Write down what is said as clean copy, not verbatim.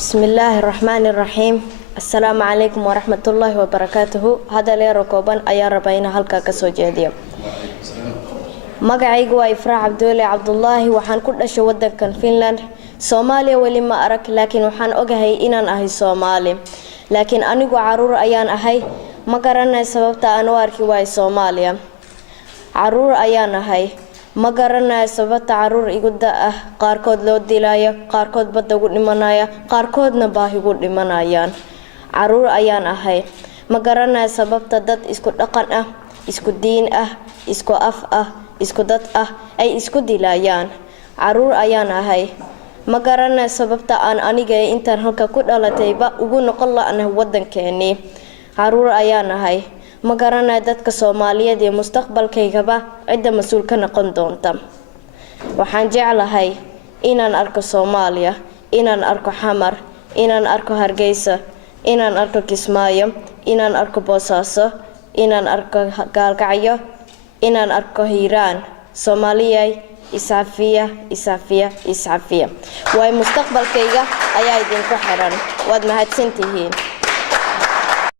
بسم الله الرحمن الرحيم. السلام عليكم ورحمة الله وبركاته. هذا لي ركوبان أيا ربينا هلكا كسوجيديو. مقعيق وإفراح عبد الله وحان كل شو ودن كان فنلند سوماليا ولي ما أرك لكن وحان أجهي إنان أهي سومالي لكن أنيقو عرور أيان أهي ما قررنا سببتا أنواركي واي سوماليا عرور أيان أهي ma garanayo sababta caruur igu da qaarkood loo dilaayo qaarkood badda ugu dhimanaya qaarkoodna baahi ugu dhimanayaan caruur ayaan ahay ma garanayo sababta dad isku dhaqan ah isku diin ah isku af ah isku dad ah ay isku dilayaan caruur ayaan ahay ma garanayo sababta aan aniga intaan halka ku dhalatayba ugu noqon laanahay wadankeeni caruur ayaan ahay ma garanayo dadka Soomaaliyeed ee mustaqbalkaygaba cida mas'uul ka noqon doonta waxaan jeclahay inaan arko Soomaaliya inaan arko Xamar inaan arko Hargeysa inaan arko Kismaayo inaan arko Boosaaso inaan arko Gaalkacyo inaan arko Hiiraan Soomaaliya isaafiya way mustaqbalkayga ayaa idinku xiran waad mahadsantihiin